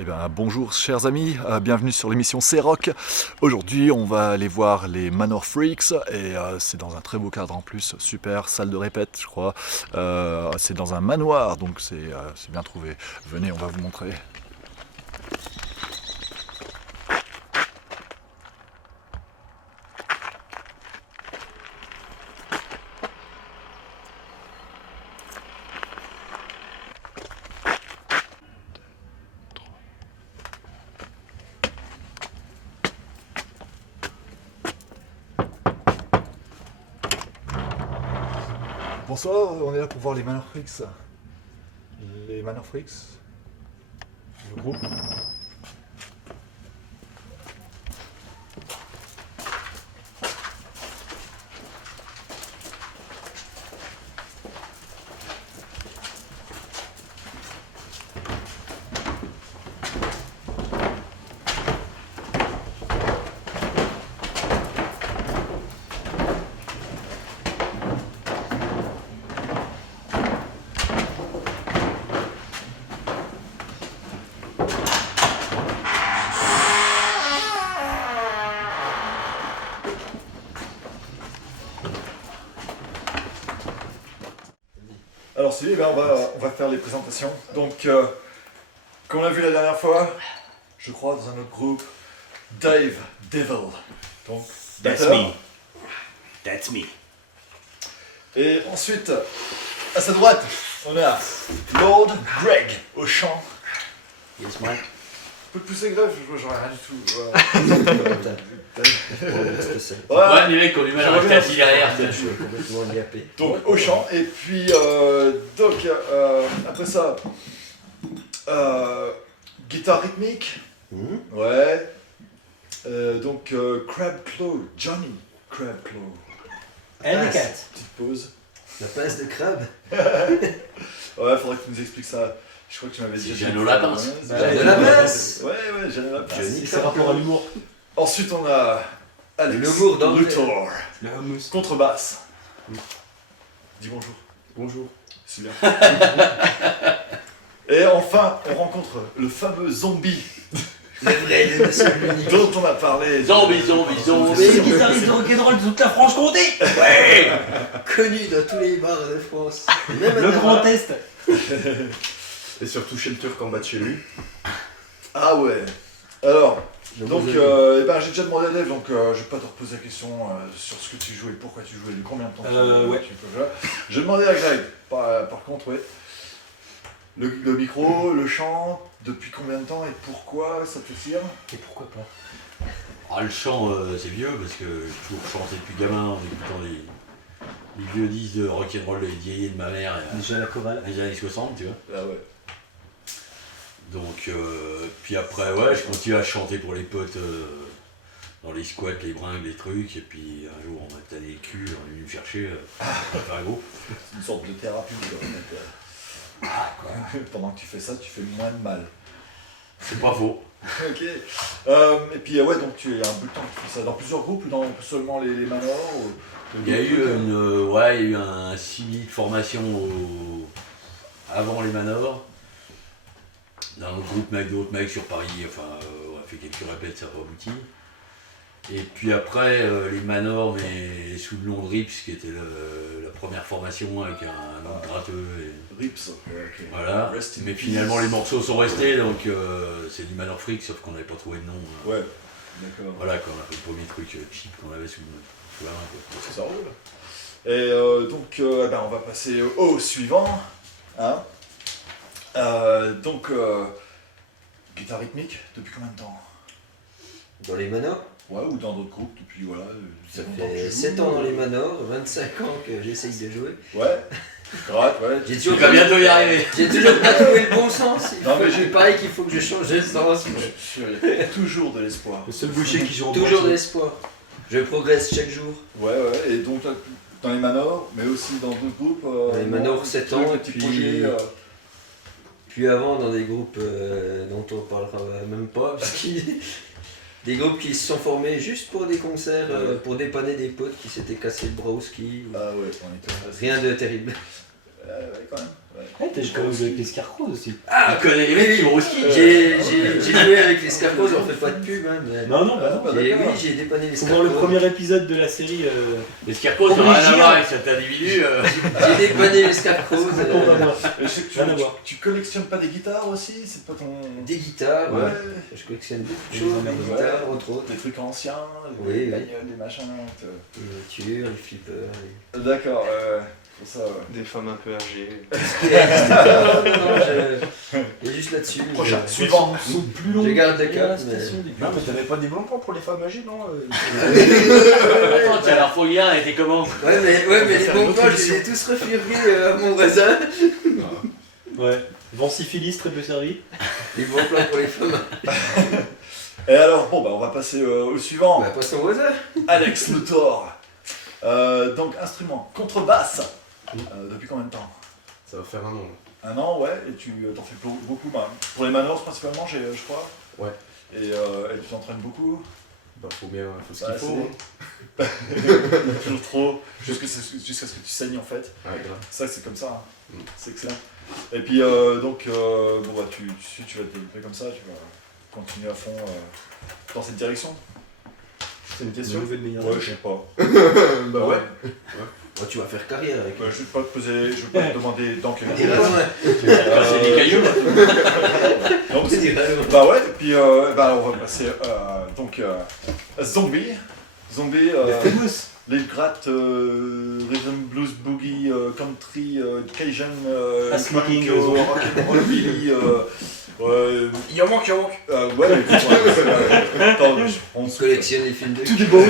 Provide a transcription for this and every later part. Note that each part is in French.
Eh bien, bonjour chers amis, bienvenue sur l'émission C-Rock. Aujourd'hui on va aller voir les Manor Freaks et c'est dans un très beau cadre en plus, super salle de répète je crois. C'est dans un manoir donc c'est bien trouvé. Venez, on va vous montrer. Bonsoir, on est là pour voir les Manor Freaks. Les Manor Freaks, le groupe. Alors si, on va faire les présentations. Donc, comme on a vu la dernière fois, je crois dans un autre groupe, Dave Devil. Donc, That's batteur. me. That's me. Et ensuite, à sa droite, on a Lord Greg au chant. Yes, Mike. Un peu plus grave, j'aurais rien du tout. Ouais, les mecs, on lui met la casse derrière. Je suis complètement gapé. Donc au chant, et puis après ça, guitare rythmique, ouais, donc Crab Claw, Johnny Crab Claw. Elle est Ah, 4. Petite pause. La passe de crabe. Ouais, faudrait que tu nous expliques ça. Je crois que tu m'avais dit. C'est Jeannot Lapins. De la masse. Ouais, Jeannot Lapins. Johnny C'est rapport à l'humour. Ensuite on a Alex L'humour d'André. Luthor, Le hummus. contrebasse. Dis bonjour. Bonjour. C'est bien. Et enfin, on rencontre le fameux zombie Le vrai, le seul, l'unique. dont on a parlé. Zombie. C'est le guitariste de rock'n'roll de toute la Franche-Comté. Ouais. Connu dans tous les bars de France. Et même à Le Nara. Grand Est. Et surtout chez le Turc en bas de chez lui. Ah ouais. Alors, donc vous avez- j'ai déjà demandé à Dave, donc je vais pas te reposer la question sur ce que tu jouais, pourquoi tu jouais, combien de temps Ouais. tu peux jouer. J'ai demandé à Greg, par contre, ouais. Le micro, le chant, depuis combien de temps et pourquoi ça te tire? Et pourquoi pas? Ah, le chant, c'est vieux parce que j'ai toujours chanté depuis gamin en écoutant les vieux disques de rock'n'roll et vieilliers de ma mère. Déjà la chorale. Les années 60, tu vois. Ah ouais. Donc, puis après, ouais, je continue à chanter pour les potes dans les squats, les bringues, les trucs. Et puis un jour, on m'a tanné le cul, on est venu me chercher pour faire un groupe. C'est une sorte de thérapie, quoi, en fait. Ah, quoi. Pendant que tu fais ça, tu fais moins de mal. C'est pas faux. Ok. Et puis ouais, donc tu as un bout de temps que tu fais ça dans plusieurs groupes ou dans seulement les Manor ou... Il y a eu un civil de formation avant les Manor. Dans notre groupe avec d'autres mecs sur Paris, enfin on a fait quelques répètes, ça n'a pas abouti. Et puis après les Manor, mais sous le nom de Rips, qui était la première formation avec un nom de gratteux. Et... Rips, ok. Voilà. Rest in Mais peace. finalement les morceaux sont restés, donc c'est du Manor Freak, sauf qu'on n'avait pas trouvé de nom. Ouais, d'accord. Voilà, quand on a fait le premier truc cheap qu'on avait sous la main. Quoi. Ça roule. Et donc, on va passer au suivant. Hein. Donc, guitare rythmique, depuis combien de temps? Dans les manors. Ouais, ou dans d'autres groupes, depuis voilà. Ça longtemps que fait tu joues. 7 ans dans les manors, 25 ans que j'essaye de jouer. Ouais, gratte, ouais. J'ai Tu vas bientôt y arriver. J'ai toujours pas trouvé le bon sens. Non, mais j'ai- Pareil qu'il faut que je change de sens. Toujours de l'espoir. Le seul boucher qui joue en Toujours de l'espoir. Je progresse chaque jour. Ouais, et donc là, dans les Manor, mais aussi dans d'autres groupes. Dans les Manor, 7 ans, petits et puis- projets. Puis avant, dans des groupes dont on parlera même pas, parce qu'il des groupes qui se sont formés juste pour des concerts, pour dépanner des potes qui s'étaient cassé le bras au ski. Ah ouais, on était Rien de terrible. quand même. Ouais, t'as quand même joué avec les Scarecrows aussi. Ah, on connaît les mecs qui vont au ski. J'ai joué avec les Scarecrows, on fait pas de pub, hein, mais... Non, non, bah non. Oui, j'ai dépanné les Faut voir Scarecrows. le premier épisode de la série. Les Scarecrows, ça n'a rien à voir avec cet individu. J'ai dépanné les Scarecrows. Pour pas moi. Je sais que Rien à voir. tu collectionnes pas des guitares aussi, c'est pas ton. Des guitares, Ouais. Je collectionne beaucoup de Des choses, emmerdes. des guitares, entre autres. Des trucs anciens, Oui, des oui. bagnoles, des machins. Les voitures, les flippers. D'accord, pour ça, ouais. Des femmes un peu âgées. Non, il est juste là-dessus. Prochain, suivant. Plus long. Je garde le la cap, station des Non, mais t'avais pas des bons plans pour les femmes âgées, non Attends, tiens, alors Folien était comment? Ouais, mais les faire bons une autre plans, je émission. les ai tous refilés à mon voisin. Ouais. Vent syphilis, très peu servi. Les bons plans pour les femmes. Et alors, bon, bah, on va passer au suivant. Bah, pas son voisin. Alex Luthor. Donc, instrument, contrebasse. Depuis combien de temps? Ça va faire un an. Un an, ouais, et tu t'en fais beaucoup, bah, pour les Manors principalement, je crois. Ouais. Et tu t'entraînes beaucoup. Bah faut ce Bah, qu'il faut. Toujours trop, jusqu'à ce que tu saignes en fait. Ouais, grave. Ça, c'est comme ça, hein. Mm. C'est excellent. Et puis, donc, bon, bah, tu vas te développer comme ça, tu vas continuer à fond dans cette direction. C'est une question. Ouais, je sais pas. Bah ouais. Oh, tu vas faire carrière avec. Bah, je vais pas te demander dans quel Des raisons, C'est des cailloux. Donc, des raisons. bah ouais, et puis bah, on va passer donc Zombie. Zombie, les grattes Rhythm Blues Boogie Country Cajun Sleeping, funk, rockabilly Il en manque. ouais, mais attends, on On collectionne les films de Tout du bon. ouais,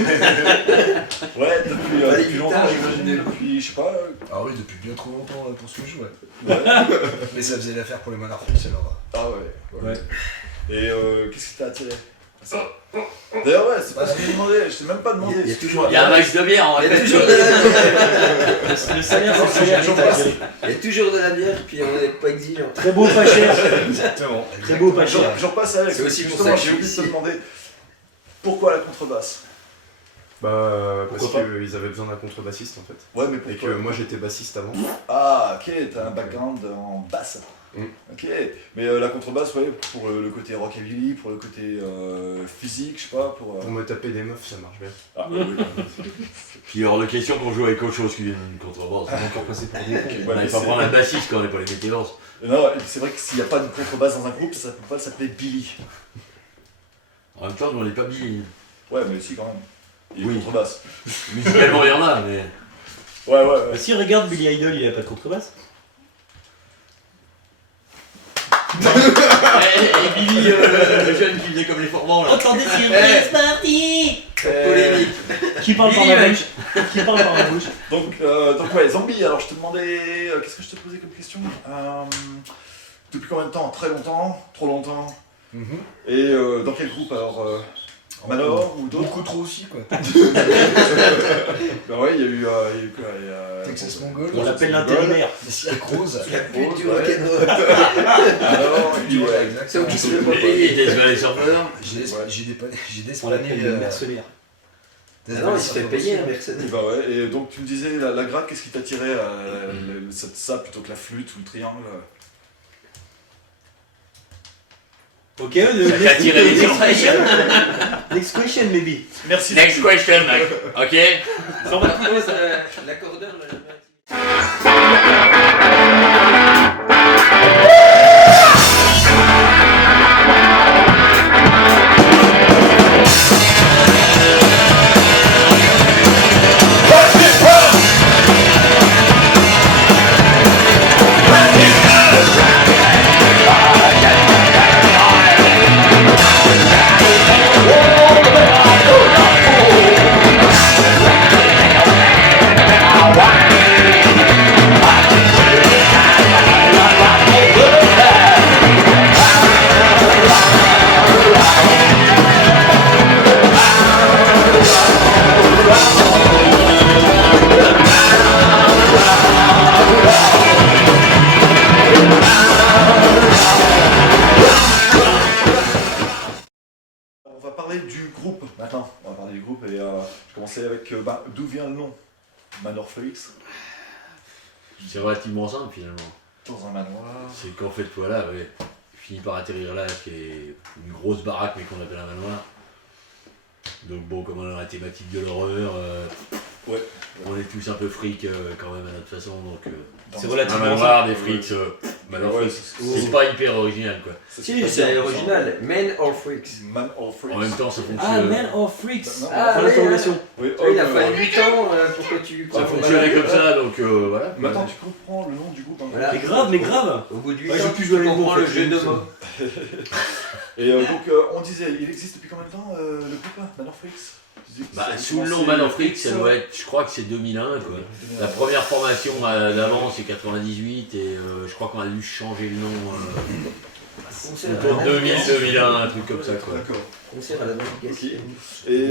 les depuis longtemps, guitares, j'imagine, depuis, je sais pas, Ah oui, depuis bien trop longtemps là, pour ce jeu, ouais. ouais. Mais ça faisait l'affaire pour les Manor Freaks alors. Ah ouais. Ouais. Et qu'est-ce qui t'a attiré? D'ailleurs, ouais, c'est pas ce que je demandais, je t'ai même pas demandé. Il y a toujours Il y a un max de bière en Il y a fait. toujours de la bière. Le salaire, c'est le salaire qui t'a attiré. Il y a toujours de la bière, puis on n'est pas exigeant. Très beau, pas cher. Exactement. Très beau, pas cher. J'en passe avec. C'est aussi pour Justement, ça que j'ai je oublié de suis te ici. demander pourquoi la contrebasse. Bah parce Pourquoi qu'ils avaient besoin d'un contrebassiste en fait. Ouais, mais Et pourquoi que moi j'étais bassiste avant. Ah, ok, t'as un background en basse. Mm. Ok, mais la contrebasse, ouais, pour le côté rockabilly, pour le côté physique, je sais pas, pour. Pour me taper des meufs, ça marche bien. Ah, oui. Puis hors de question qu'on joue avec autre chose qu'une contrebasse. On va encore passer pour des cons. Ok, On ouais, n'allait mais pas c'est- prendre un bassiste quand on n'est pas les météores. Non, c'est vrai que s'il n'y a pas de contrebasse dans un groupe, ça peut pas s'appeler Billy. En même temps, on n'est pas Billy. Ouais, mais si quand même. Il y a Oui. une contrebasse. Musicalement, il y en a, mais. Ouais. Bah, si regarde Billy Idol, il a pas de contrebasse. Et Billy, le jeune qui faisait comme les formants là. Attendez, c'est parti. Polémique. Qui parle par Billy, la mec. bouche. Qui parle par la bouche. Donc ouais, Zombie, alors je te demandais. Qu'est-ce que je te posais comme question Depuis combien de temps? Très longtemps? Trop longtemps? Et dans quel groupe alors Manor ou d'autres? Beaucoup trop aussi, quoi. Bah ouais, il y a eu quoi Texas Mongol. On l'appelle l'intérimaire. Les Scarecrows. La pute du Ouais. rock'n'roll. Alors, il Ouais, ouais. exact. Ceux qui se le Et payer. des les surpreneurs. J'ai dépanné. J'ai On l'appelle dépanné. le mercenaire. Ah non, il se fait payer, un mercenaire. Bah ouais, et donc tu me disais la gratte, qu'est-ce qui t'attirait ça plutôt que la flûte ou le triangle? Ok, Ça t'a attiré les next oreilles. question. Next question, maybe. Merci. Next question, mec. Ok. Ça va. L'accordeur l'a jamais activé. On va parler du groupe maintenant. On va parler du groupe et je commençais avec d'où vient le nom Manor Freaks. C'est relativement simple finalement. Dans un manoir. C'est qu'en fait, voilà, ouais, je finis par atterrir là, qui est une grosse baraque, mais qu'on appelle un manoir. Donc bon, comme on est dans la thématique de l'horreur, Ouais. on est tous un peu frics quand même à notre façon, donc C'est un relativement manoir, simple. des frics, Manor Ouais, Freaks, c'est pas hyper original quoi. Si, c'est original. Men or Freaks. Man or Freaks. En même temps, ça Ah, fonctionne. Man of Freaks. Non, Ah, Fin oui, d'interrogation. Oui, Tu vois, il a fallu 8 ans pour que tu Ça comprennes. fonctionnait comme ça, donc voilà. Mais attends, tu comprends le nom du groupe, hein. Voilà. Mais grave. Au bout de 8 Ouais, ans, j'ai pu tu jouer avec comprends vous, en le fait, jeu de c'est- mots. Et donc, on disait, il existe depuis combien de temps le groupe Manor Freaks? Tu disais que ça a Sous le nom commencé- Manor Freaks, ça doit être, je crois que c'est 2001 quoi. La première formation d'avant c'est 98 et je crois qu'on a dû changer le nom Concert à pour la 2000-2001, un truc comme ça quoi. D'accord. Concert à la navigation. Et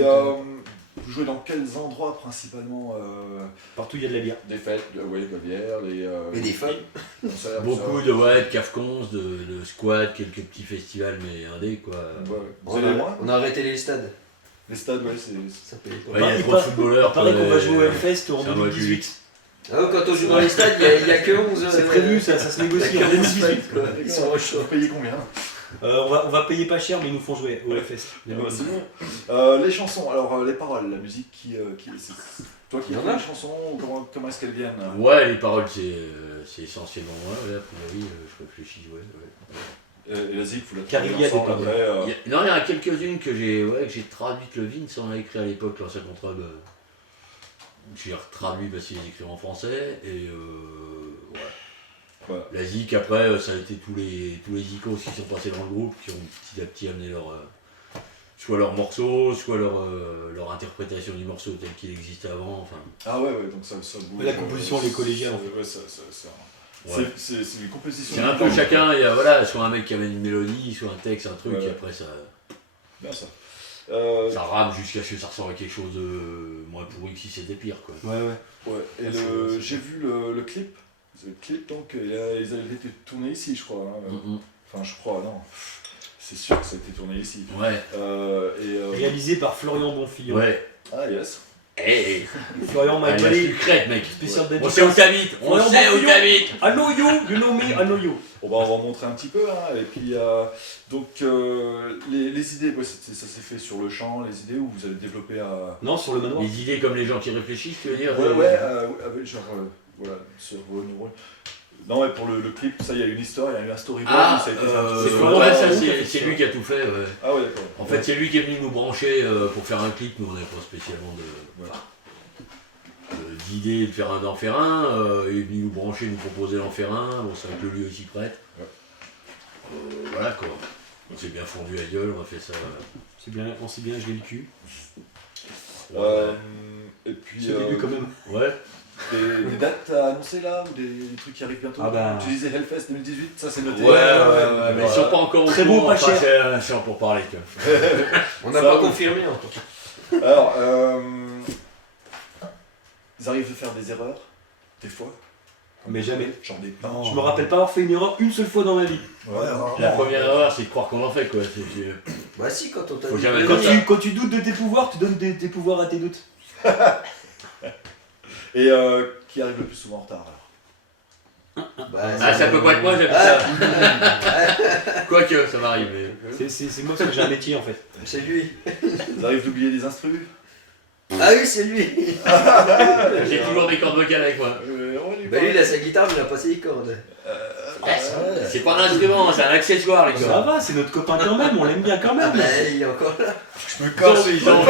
vous jouez dans quels endroits principalement Partout il y a de la bière. Des fêtes, oui, de bière, Et des femmes. concerts, Beaucoup de ouais, de cafcons, de squats, quelques petits festivals mais indés quoi. Ouais. Vous On allez a, loin on a arrêté les stades. Les stades, ouais, c'est. Ça payait pas. Ouais, il y a Il trop de paraît- footballeurs. Il paraît quoi, qu'on va et- jouer au Hellfest en c'est un mode 2018. Ah, quand on joue dans les stades, il y a que 11. C'est prévu, ça se négocie en 2018. Ils sont au chaud. Vous payez combien On va payer pas cher, mais ils nous font jouer au Hellfest. Ah bah, c'est bon. Les chansons, alors les paroles, la musique, c'est toi qui Il y en écris a les chansons ou comment est-ce qu'elles viennent Ouais, les paroles c'est essentiellement moi, ouais, a priori, je réfléchis, ouais. Et la zik, vous la Car il y a trouvez ensemble des paroles. après. Non, il y en a quelques-unes que j'ai traduites le Vince, on a écrit à l'époque l'ancien contrat. J'ai retraduit parce qu'il est écrit en français et ouais. Ouais. La zik après ça a été tous les icônes qui sont passés dans le groupe qui ont petit à petit amené soit leurs morceaux, soit leur interprétation du morceau tel qu'il existait avant. Enfin, Ah ouais, donc ça bouge. La composition, les collégiales, en Ouais, ouais. c'est une composition. C'est un peu chacun, il y a voilà, soit un mec qui amène une mélodie, soit un texte, un truc, Ouais. et après ça Bien ça. rame jusqu'à ce que ça ressemble à quelque chose de moins pourri que si c'était pire quoi. Ouais. Ouais. Et j'ai vu le clip. Le clip, donc, ils avaient été tournés ici, je crois. Hein. Mhm. Enfin, je crois, non. C'est sûr que ça a été tourné ici. Ouais, Réalisé par Florian Bonfillon. ouais. Ah, yes. Hey, Florian allez, la Maguali, sucrète mec. spécial On dédicace. sait où t'habites, on Florian sait où Bonfillon. t'habites. I know you, you know me, I know you. On va en montrer un petit peu. Hein. Et puis, donc, les idées, ouais, ça s'est fait sur le champ, les idées, ou vous avez développé à. Non, sur le manoir. Les idées comme les gens qui réfléchissent, tu veux dire Ouais, genre, voilà, sur vos neurones. Non, ouais, pour le clip, ça, il y a une histoire, il y a eu un storyboard. Ah, ça a été fait un petit c'est peu. Florian ouais, Bonfillon ça qui a fait c'est ça. lui qui a tout fait. Ouais. Ah ouais, d'accord. En fait, c'est lui qui est venu nous brancher pour faire un clip. Nous, on n'avait pas spécialement d'idée d'en faire un. Il est venu nous brancher, nous proposer d'en faire un. Bon, c'est vrai que le lieu s'y prête. Voilà quoi. On s'est bien fondu à gueule, on a fait ça. C'est bien, on s'est bien gelé le cul. Et puis, C'est le début quand même. Ouais. des dates à annoncer là, ou des trucs qui arrivent bientôt. Ah bah. Tu disais Hellfest 2018, ça c'est noté. Ouais, mais ils sont pas encore au Très beau, courant, pas enfin, cher. c'est pour parler quoi. On n'a Ça, pas oui. confirmé encore. Alors, ils arrivent à faire des erreurs, des fois. Mais jamais. Genre des Je me rappelle pas avoir fait une erreur une seule fois dans ma vie. La première erreur, c'est de croire qu'on en fait quoi. Bah si, quand on t'a Faut dit jamais de faire venir. Quand tu doutes de tes pouvoirs, tu donnes tes pouvoirs à tes doutes. Et qui arrive le plus souvent en retard alors. Bah, Ah, ça peut pas être moi, j'habite ça. Quoique, ça m'arrive. Mais... C'est moi parce que j'ai un métier en fait. C'est lui. Ils arrivent d'oublier des instrus. Ah oui, c'est lui. J'ai toujours des cordes vocales avec moi. Bah lui, il a sa guitare, mais il a pas ses cordes. C'est pas un instrument, c'est un accessoire, les Ça gars. va, c'est notre copain quand même, on l'aime bien quand Ah même. bah, il est encore là. Je me casse, Ils ont-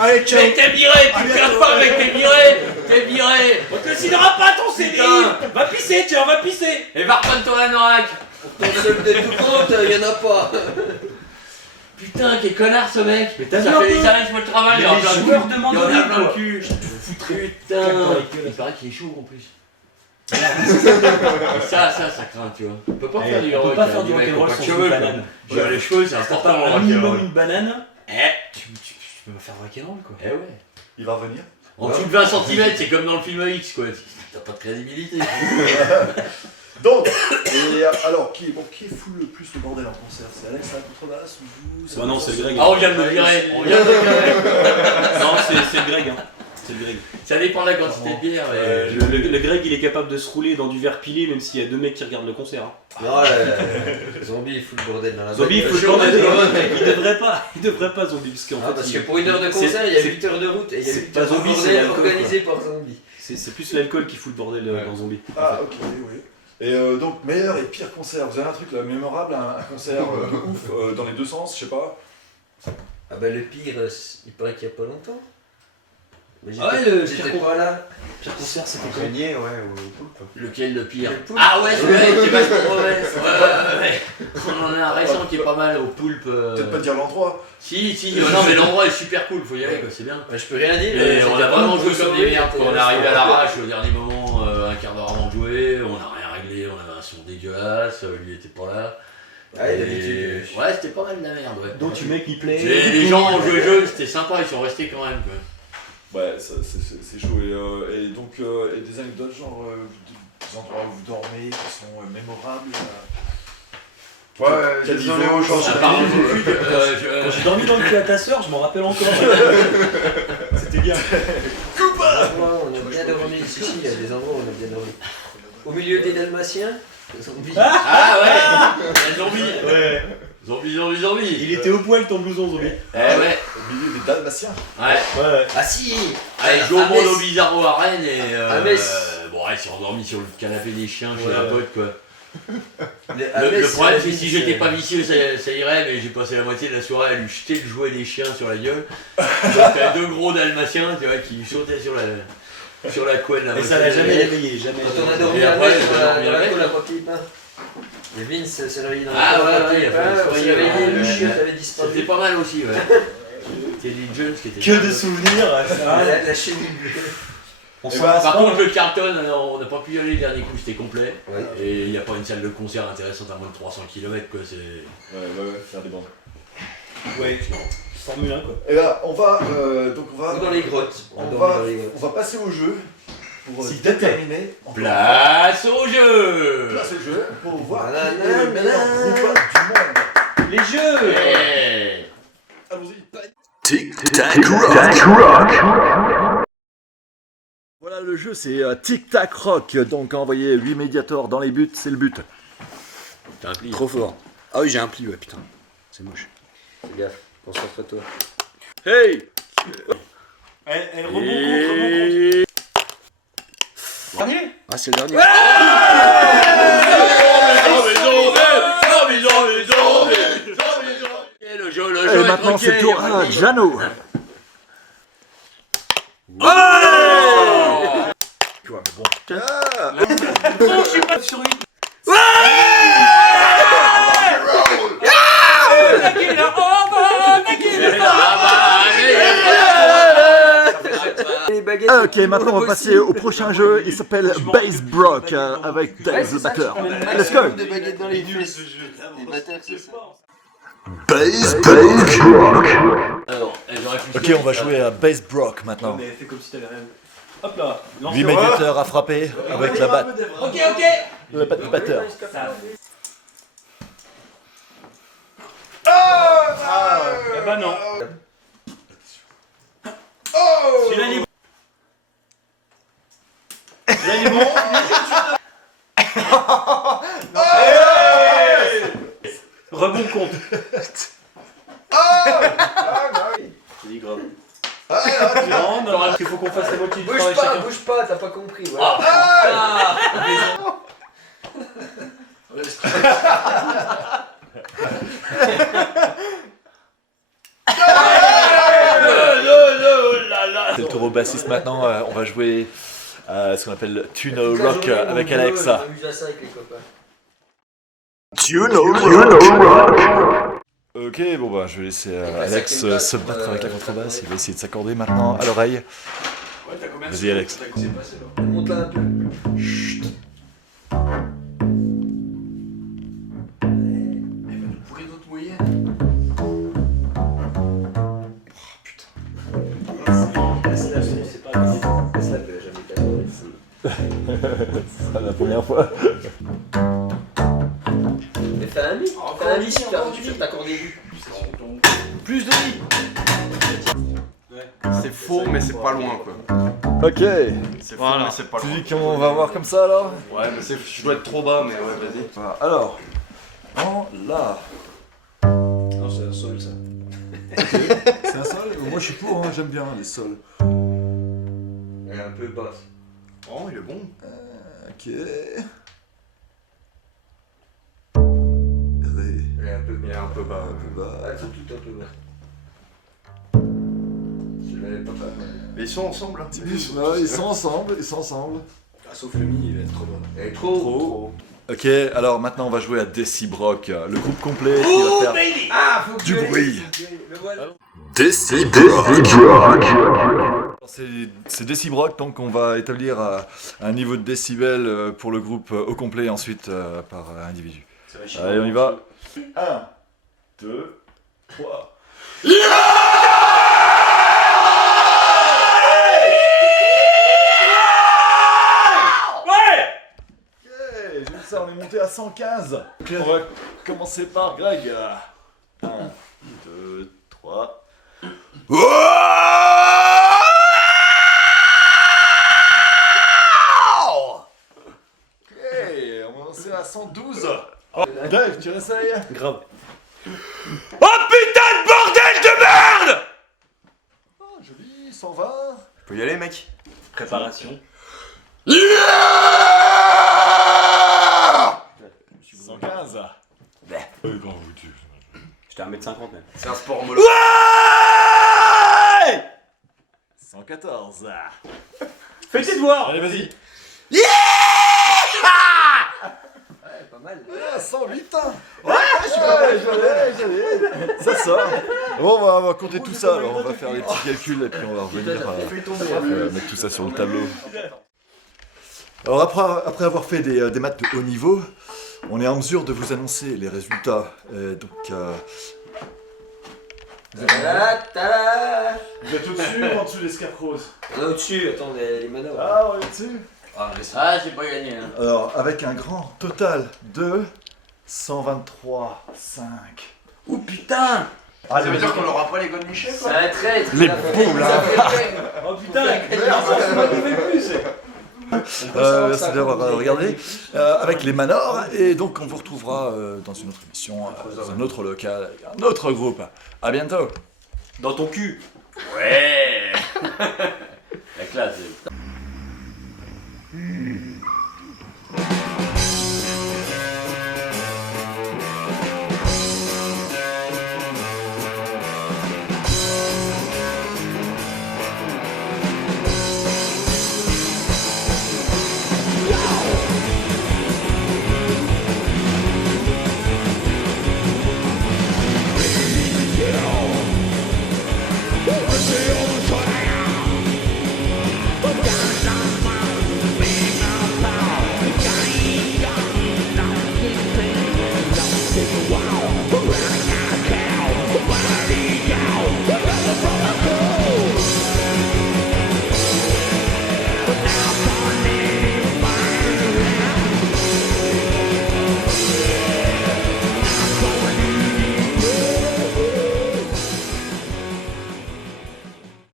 Allez, Mais t'es viré, tu te casses pas avec t'es viré. T'es viré. On te le signera pas ton CD. Putain. Va pisser, tiens, va pisser. Et va reprendre ton anorak. Ton seul de tout compte, il y en a pas. Putain, quel connard ce mec. Mais t'as Ça vu un fait peu des années que je me le travaille, il y en a Les plein le joueurs cul. demandent Il y en a rien, plein le quoi. cul. Claque dans Putain. la gueule. Il paraît qu'il est chaud en plus. Et ça craint, tu vois. On peut pas faire du On peut rock, pas faire du du mec, rock'n'roll pas sans de une cheveux, quoi. banane. J'ai les cheveux, c'est T'as important pas dans le un minimum rock'n'roll. une banane, Eh, tu peux pas faire rock'n'roll quoi. eh ouais. Il va revenir. En dessous de 20 cm, c'est comme dans le film X, quoi. T'as pas de crédibilité. Donc, et alors, qui fout le plus le bordel en concert? C'est Alex à la contrebasse ou vous? Bah non, c'est le Greg. Ah, on vient de le virer. On vient de le virer. Non, c'est le Greg. Hein. C'est le Greg. Ça dépend de la quantité de bière. Mais... Le Greg, il est capable de se rouler dans du verre pilé, même s'il y a 2 mecs qui regardent le concert. Hein. Non, Zombie, il fout le bordel dans la Zombie, il bagnole. faut le bordel. Il devrait pas, Zombie, parce qu'en Ah, fait. parce il- que pour 1 heure de concert, il y a c'est- 8 heures de route et il y a c'est 8 pas heures de Zombie, c'est bordel l'alcool, organisé par Zombie. C'est plus l'alcool qui fout le bordel dans Zombie. Ah, ok, oui. Et donc, meilleur et pire concert. Vous avez un truc là, mémorable, un concert de ouf, dans les deux sens, je sais pas. Ah bah le pire, il paraît qu'il y a pas longtemps. Mais Ah ouais, le j'étais pire pas là. Pire concert, c'était quoi? Gagné, ouais, au poulpe. Lequel le pire? Le poulpe. Ah ouais, celui-là il était vachement mauvais. Ouais. On en a un récent qui est pas mal au poulpe. Peut-être pas dire l'endroit. Si, non mais l'endroit est super cool, faut y aller quoi, c'est bien. Bah, je peux rien dire. Et on j'étais a pas vraiment là joué pour comme des sauver, merdes, j'étais on est là. arrivé à l'arrache au dernier moment, un quart d'heure avant de jouer, on n'a rien réglé, on avait un son dégueulasse, lui était pas là. Ah, et Et- d'habitude. Ouais, c'était pas mal de la merde, ouais. Donc tu make me play. Et les gens ont joué jeu, c'était sympa, ils sont restés quand même quoi. Ouais, c'est chaud. Et donc, et des anecdotes, genre des endroits où vous dormez qui sont mémorables. Ouais, Quel des niveau, endroits où genre, j'en À ai part mis, le cul, Quand j'ai dormi dans le cul à ta sœur, je m'en rappelle encore. C'était bien. On a bien dormi. Si, il y a des endroits où on a bien dormi. Au milieu des Dalmatiens, Zombie. Ah ouais, la zombie. Ouais. Zombie. Il était au poil ton blouson, Zombie. Eh ouais, Au milieu des Dalmatiens. ouais. Ouais. Ah si. Allez, je joue au monde au Bizarro à Rennes et À Metz. bon, ouais, ils sont endormis sur le canapé des chiens chez Ouais. un pote quoi. À Le Metz, problème c'est c'est que si j'étais pas vicieux ça irait, mais j'ai passé la moitié de la soirée à lui jeter le jouet des chiens sur la gueule. J'avais 2 gros dalmatiens, tu vois, qui sautaient sur la couenne là. Et ça l'a jamais réveillé, jamais. Quand on a jamais. dormi Et à après, Metz, j'ai dormi dans la avec. colle à papier peint. Et Vince s'est réveillé dans Ah la colle à ouais, papier il a fallu peint. se On s'est réveiller, réveillé, le ouais. chien avait disparu. C'était pas mal aussi, ouais. C'était des jeunes qui étaient. Que de souvenirs. Ah, la chenille. On Eh s'en ben, passe Par pas. contre, le carton, on n'a pas pu y aller le dernier coup, c'était complet. Ouais. Et il n'y a pas une salle de concert intéressante à moins de 300 km quoi, c'est. Ouais, faire des bandes. Ouais. Formule 1 quoi. Et là, on va. Donc, on Ou va. dans les grottes. On On dormait va, dans les grottes. on va passer au jeu pour S'il te plaît. déterminer. Place au jeu! Place au jeu pour voir Nanana, qui est le meilleur nanana. groupe du monde. Les jeux. Ouais. Allons-y. Tic Tac Rock. Voilà, le jeu c'est Tic Tac Rock. Donc envoyer 8 médiators dans les buts, c'est le but. T'as un pli. Trop fort. Ah oui, j'ai un pli, ouais, putain. C'est moche. Fais gaffe, concentre-toi. Hey! Rebond contre. Dernier. Ah, c'est le dernier. Le jeu Et est maintenant c'est tranquille, tour y a pas à de- Jano. Tu vois, mais bon. Non, je suis pas sur une. Les baguettes. Ok, maintenant on va passer au prochain jeu. Il s'appelle Bass Brock avec Dave le batteur. Let's go! Des baguettes dans les fesses. Les bâtards, c'est ça. Bass Rock. Alors, j'aurais pu Ok, on va jouer à Bass Brock maintenant. Mais fais comme si t'avais rien. Hop là. 8 médiateurs à frapper avec la batte. Ok. Le batteur. Eh bah non. Celui-là il est bon. Celui-là il est bon. Rebond compte. J'ai dit grave. Non, il faut qu'on fasse la moitié du travail chacun. Bouge pas, t'as pas compris. Ouais. C'est le tour au bassiste maintenant. On va jouer ce qu'on appelle Tuno Rock avec Alex. On m'amuse à ça avec les copains. Tuno Rock. Ok, bon bah je vais laisser Avec la Alex cinquième basse, se battre avec la contrebasse. ouais. Il va essayer de s'accorder maintenant à l'oreille. Vas-y Alex. Monte là un peu. Chut. Elle va nous pourrir d'autres moyens. C'est pas grave. Ça peut jamais t'attendre. C'est la première fois. Mais fais un mi. Fais un mi si tu fais t'accorder lui. Plus de vie. Ouais. C'est faux, mais c'est pas loin quoi. Ok. C'est faux, Voilà. mais c'est pas Tu loin. dis qu'on va voir comme ça alors? Ouais, mais je dois être trop bas, mais ouais, vas-y. Voilà. Alors, en là. Non, c'est un sol ça. C'est un sol? Moi je suis pour, hein, j'aime bien les sols. Elle est un peu basse. Oh, il est bon. Ok. Ré. Elle est un peu Il est un peu bas. Un peu bas. Ah, elles sont toutes un peu basses. Celle-là, elle est pas mal. Mais ils sont ensemble là. Ouais, ils sont ensemble, ils sont ensemble. Ah, sauf le mi, il est trop bas. Elle est Trop. Ok, alors maintenant on va jouer à Decibrock, le groupe complet qui va faire Ah, faut que du bruit. Le voilà. Decibrock. C'est Decibrock, donc on va établir un niveau de décibels pour le groupe au complet et ensuite par individu. Allez, on y va. 1, 2, 3. Ok, j'ai vu ça, on est monté à 115. On va commencer par Greg. 1, 2, 3. Ok, on va lancer à 112. Greg, tu réessayes? Grave. Oh putain de bordel de merde! Oh, joli, 120. Faut y aller, mec. Préparation. 115. J'étais à 1m50 même. C'est un sport mollo. 114. Fais tes devoirs. Allez, vas-y. Ouais, pas mal. Ah, 108. Ouais, j'allais. Ça sort. Bon, on va compter tout ça. Alors, on va faire les petits calculs et puis on va revenir mettre tout ça sur le tableau. Alors, après avoir fait des maths de haut niveau, on est en mesure de vous annoncer les résultats. Ta-da. Vous êtes au-dessus ou en dessous des Scarecrows? On est au-dessus, attends, les manœuvres. Ah, on est au-dessus. Ah, j'ai pas gagné. Hein. Alors, avec un grand total de 123,5. Oh putain. Ça veut dire qu'on aura pas les gars de Michel C'est quoi. un traître. Les il a fait- boules, hein. il a fait- Oh putain. Ça m'a fait plus. Merci d'avoir regardé avec les Manors et donc on vous retrouvera dans une autre émission, dans un autre local, avec un autre groupe. À bientôt. Dans ton cul. Ouais. La classe.